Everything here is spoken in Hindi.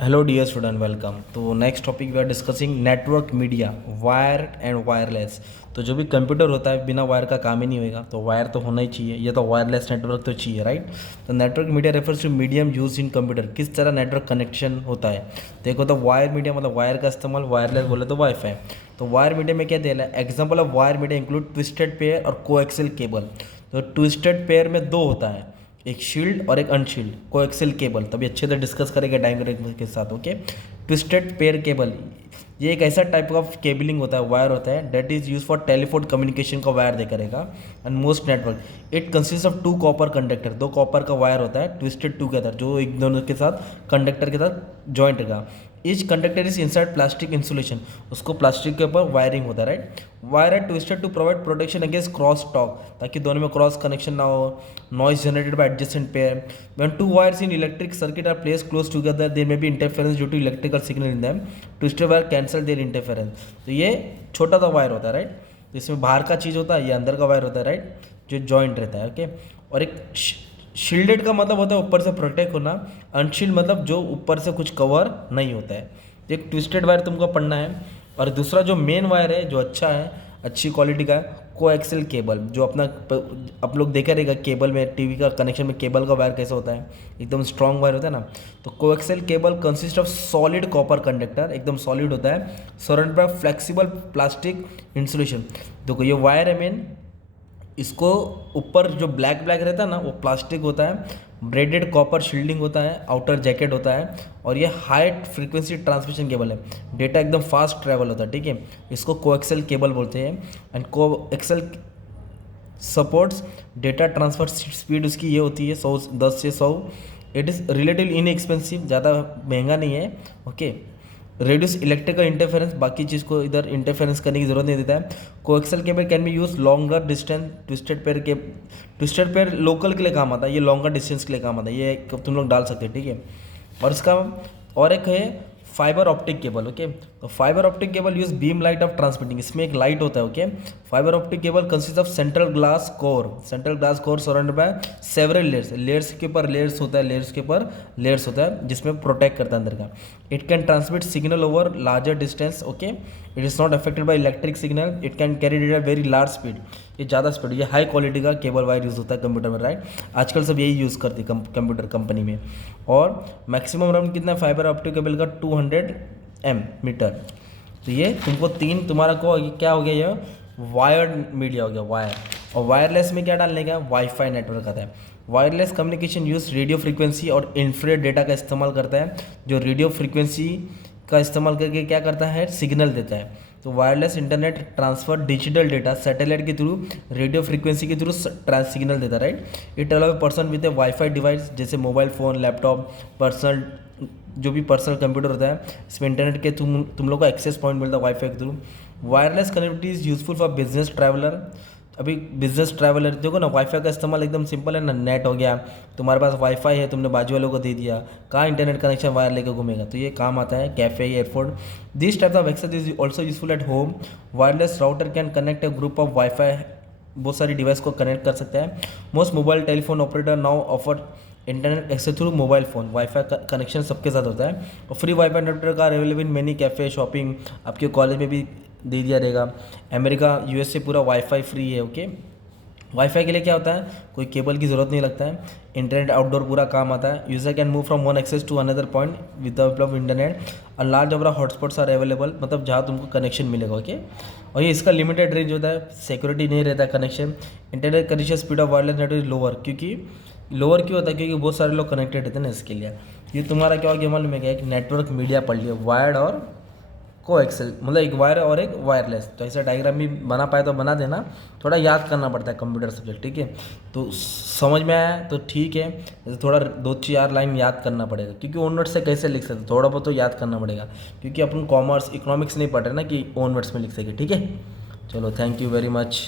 Hello dear student, welcome. तो next topic we are discussing network media, wire and wireless. तो जो भी कंप्यूटर होता है बिना वायर का काम ही नहीं होगा, तो वायर तो होना ही चाहिए, ये तो वायरलेस नेटवर्क तो चाहिए, राइट। तो network media refers to medium use in computer, किस तरह नेटवर्क कनेक्शन होता है। देखो तो वायर मीडिया मतलब वायर का इस्तेमाल, वायरलेस बोले तो वाईफाई। तो वायर मीडिया में क्या दे रहा है, example of wire media include twisted pair और कोएक्सियल केबल। तो ट्विस्टेड पेयर में दो होता है, एक शील्ड और एक अनशील्ड कोएक्सियल केबल। तभी अच्छे से डिस्कस करेंगे डायग्राम के साथ, ओके। ट्विस्टेड पेयर केबल, ये एक ऐसा टाइप ऑफ केबलिंग होता है, वायर होता है, that is use for telephone communication का वायर दे करेगा। And most network it consist of two copper conductor, दो कॉपर का वायर होता है ट्विस्टेड टूगेदर, जो एक दोनों के साथ कंडक्टर के साथ जॉइंट रहेगा। Each conductor is inside plastic insulation, उसको प्लास्टिक के ऊपर वायरिंग होता है, right. Wire are twisted to provide protection against cross talk, ताकि दोनों में क्रॉस कनेक्शन ना हो। Noise generated by adjacent pair, when two wires in electric circuit are placed close together there may be interference due to electrical signal in them, twisted wire cancel their interference। तो ये छोटा सा वायर होता है, राइट। तो इसमें बाहर का चीज़ होता है, ये अंदर का वायर होता है, राइट, जो जॉइंट रहता है, ओके। और एक शील्डेड का मतलब होता है ऊपर से प्रोटेक्ट होना, अनशील्ड मतलब जो ऊपर से कुछ कवर नहीं होता है। एक ट्विस्टेड वायर तुमको पढ़ना है। और दूसरा जो मेन वायर है, जो अच्छा है, अच्छी क्वालिटी का है, कोएक्सियल केबल, जो अपना आप लोग देखा रहेगा केबल में, टीवी का कनेक्शन में केबल का वायर कैसे होता है, एकदम स्ट्रॉन्ग वायर होता है ना। तो coaxial cable consist of solid copper conductor, एकदम सॉलिड होता है, surrounded by flexible plastic insulation. देखो ये वायर है मेन, इसको ऊपर जो ब्लैक ब्लैक रहता है ना, वो प्लास्टिक होता है, ब्रेडेड कॉपर शील्डिंग होता है, आउटर जैकेट होता है। और ये हाई फ्रीक्वेंसी ट्रांसमिशन केबल है, डेटा एकदम फास्ट ट्रैवल होता है, ठीक है। इसको कोएक्सियल केबल बोलते हैं। And coaxial supports data transfer speed उसकी ये होती है 10 से 100। इट इज़ रिलेटिवली इनएक्सपेंसिव, ज़्यादा महंगा नहीं है, ओके। रेड्यूस इलेक्ट्रिकल इंटरफेरेंस, बाकी चीज़ को इधर इंटरफेरेंस करने की जरूरत नहीं देता है। Coaxial cable can be use longer distance, twisted pair local के लिए काम आता है, ये लॉन्गर डिस्टेंस के लिए काम आता है, ये तुम लोग डाल सकते हैं, ठीक है। और इसका और एक है फाइबर ऑप्टिक केबल, ओके। तो fibre optic cable use beam light of transmitting, इसमें एक लाइट होता है, okay. Fibre optic cable consist of central glass core surrounded by several layers, layers के ऊपर लेयर्स होता है, लेयर्स के ऊपर लेयर्स होता है, जिसमें प्रोटेक्ट करता है अंदर का। It can transmit signal over larger distance, okay. It is not affected by electric signal, it can carry data very large speed, ये ज़्यादा स्पीड, ये हाई क्वालिटी का केबल वायर यूज़ होता है कंप्यूटर में, राइट। आजकल सब यही यूज़ करते हैं कंप्यूटर कंपनी में। और मैक्सिमम राउंड कितना फाइबर ऑप्टिक केबल का 200 मीटर। तो ये तुमको तीन, तुम्हारा को क्या हो गया, ये वायर्ड मीडिया हो गया, वायर। और वायरलेस में क्या डालने का, वाईफाई नेटवर्क आता है। Wireless communication use radio frequency और इंफ्रारेड डेटा का इस्तेमाल करता है, जो रेडियो फ्रीक्वेंसी का इस्तेमाल करके क्या करता है, सिग्नल देता है। तो wireless internet transfer digital data satellite के थ्रू, रेडियो फ्रीक्वेंसी के थ्रू सिग्नल देता है, right. It allow person with A wifi device, जैसे मोबाइल फ़ोन, लैपटॉप, पर्सनल, जो भी पर्सनल कंप्यूटर होता है, इसमें इंटरनेट के तुम लोग को एक्सेस पॉइंट मिलता है वाईफाई के through. Wireless connectivity is useful for business traveller. अभी बिजनेस ट्रैवलर देखो ना, वाईफाई का इस्तेमाल एकदम सिंपल है ना, नेट हो गया, तुम्हारे पास वाईफाई है, तुमने बाजू वालों को दे दिया, कहाँ इंटरनेट कनेक्शन वायर लेकर घूमेगा, तो ये काम आता है cafe, airport. This type of access is also useful at home. Wireless router can connect a group of wifi, बहुत सारी डिवाइस को कनेक्ट कर सकता है। Most mobile telephone operator now offer internet access through mobile phone, wifi का कनेक्शन सबके साथ होता है। और free wifi network are available in many cafe, shopping, आपके कॉलेज में भी दे दिया रहेगा। अमेरिका, यूएसए पूरा वाईफाई फ्री है, ओके। वाईफाई के लिए क्या होता है, कोई केबल की ज़रूरत नहीं लगता है, इंटरनेट आउटडोर पूरा काम आता है। User can move from one access to another point with the help of internet. और large number of hotspots are available, मतलब जहाँ तुमको कनेक्शन मिलेगा, ओके। और ये इसका लिमिटेड रेंज होता है, सिक्योरिटी नहीं रहता है connection. Internet connection speed of wireless network lower, क्योंकि लोअर क्यों होता है, क्योंकि बहुत सारे लोग कनेक्टेड रहते हैं ना, इसके लिए। ये तुम्हारा क्या हो गया मालूम है क्या, एक नेटवर्क मीडिया पढ़ लिया, वायर्ड और कोएक्सियल, मतलब एक वायर और एक वायरलेस। तो ऐसा डायग्राम भी बना पाए तो बना देना, थोड़ा याद करना पड़ता है कंप्यूटर सब्जेक्ट, ठीक है। तो समझ में आया तो ठीक है, थोड़ा 2-4 लाइन याद करना पड़ेगा, क्योंकि ओन वर्ड से कैसे लिख सकते, थोड़ा बहुत तो याद करना पड़ेगा, क्योंकि अपन कॉमर्स इकोनॉमिक्स नहीं पढ़ रहे ना कि ओन वर्ड्स में लिख सके, ठीक है। चलो, थैंक यू वेरी मच।